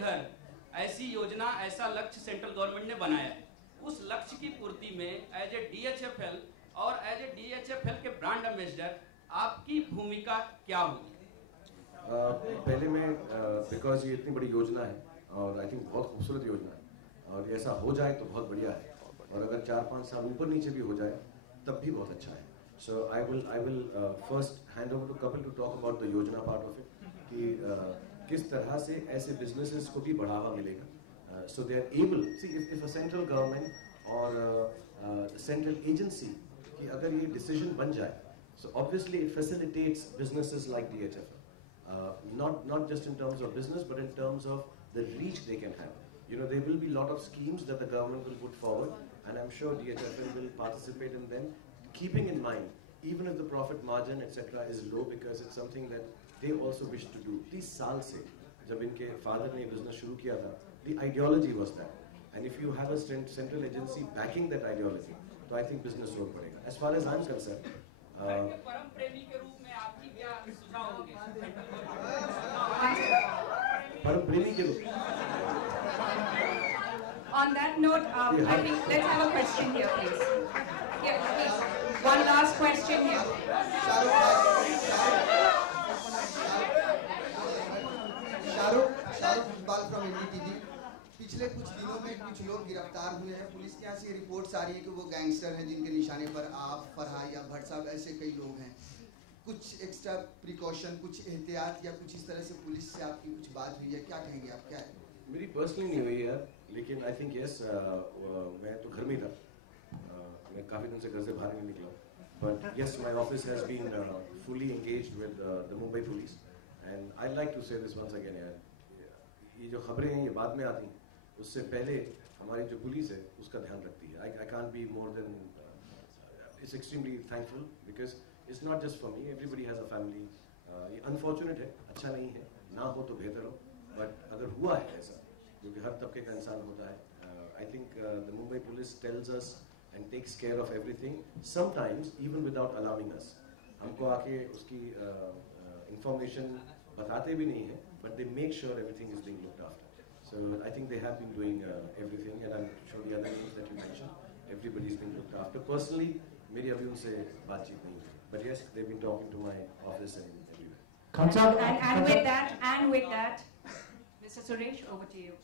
घर ऐसी योजना, ऐसा लक्ष्य सेंट्रल गवर्नमेंट ने बनाया है। उस लक्ष्य की पूर्ति में एज ए DHFL और एज ए DHFL के ब्रांड एम्बेसडर आपकी भूमिका क्या होगी? पहले मैं बिकॉज ये इतनी बड़ी योजना है और आई थिंक बहुत खूबसूरत योजना है और ऐसा हो जाए तो बहुत बढ़िया है, और अगर 4-5 साल ऊपर नीचे भी हो जाए तब भी बहुत अच्छा है। So I will first hand over to Kapil to talk about the yojana part of it, कि किस तरह से ऐसे बिजनेसेस को भी बढ़ावा मिलेगा। So they are able, see if a central government और सेंट्रल एजेंसी कि अगर ये डिसीजन बन जाए, so obviously it facilitates businesses like DHFL, not just in terms of business but in terms of the reach they can have. You know, there will be a lot of schemes that the government will put forward, and I'm sure DHFL will participate in them, keeping in mind even if the profit margin etc. is low, because it's something that they also wish to do. 30 साल से जब इनके फादर ने बिजनेस शुरू किया था, the ideology was that, and if you have a central agency backing that ideology, तो I think business और बढ़ेगा. As far as I'm concerned, परम प्रेमी के रूप में आपकी क्या सुझाव होंगे? परम प्रेमी के रूप। On that note, I think let's have a question here, please. Yeah, please. One last question here. Shahrukh Iqbal from NDTV। पिछले कुछ दिनों में कुछ लोग गिरफ्तार हुए हैं। पुलिस के यहाँ से रिपोर्ट्स आ रही है कि वो गैंगस्टर हैं जिनके निशाने पर आप, फरहाद या भट्ट साहब, ऐसे कई लोग हैं। कुछ एक्स्ट्रा प्रिकॉशन, कुछ एहतियात या कुछ इस तरह से पुलिस से आपकी कुछ बात हुई है? क्या कहेंगे आप? क्या है? मेरी पर्सनली नहीं हुई यार, लेकिन आई थिंक यस, मैं तो घर में ही था, मैं काफ़ी दिन से घर से बाहर नहीं निकला, but yes my office has been fully engaged with the Mumbai police, and I like to say this once again यार, ये जो खबरें हैं ये बाद में आती हैं, उससे पहले हमारी जो पुलिस है उसका ध्यान रखती है। I can't be more than, it's extremely thankful because it's not just for me, everybody has a family. ये अनफॉर्चुनेट है, अच्छा नहीं है, ना हो तो बेहतर हो, बट अगर हुआ है ऐसा, क्योंकि हर तबके का इंसान होता है, I think the Mumbai police tells us and takes care of everything, sometimes even without allowing us. हमको आके उसकी इंफॉर्मेशन बताते भी नहीं है, but they make sure everything is being looked after. So I think they have been doing everything, and I'm sure the other names that you mentioned, everybody's been looked after. Personally, मेरी अभी उनसे बातचीत नहीं हुई, but yes, they've been talking to my office and everywhere. And with that, Mr. Suresh, over to you.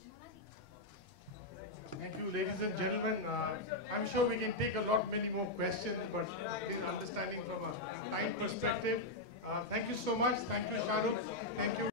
Thank you, ladies and gentlemen. I'm sure we can take many more questions, but understanding from a time perspective. Thank you so much. Thank you, Shahrukh. Thank you.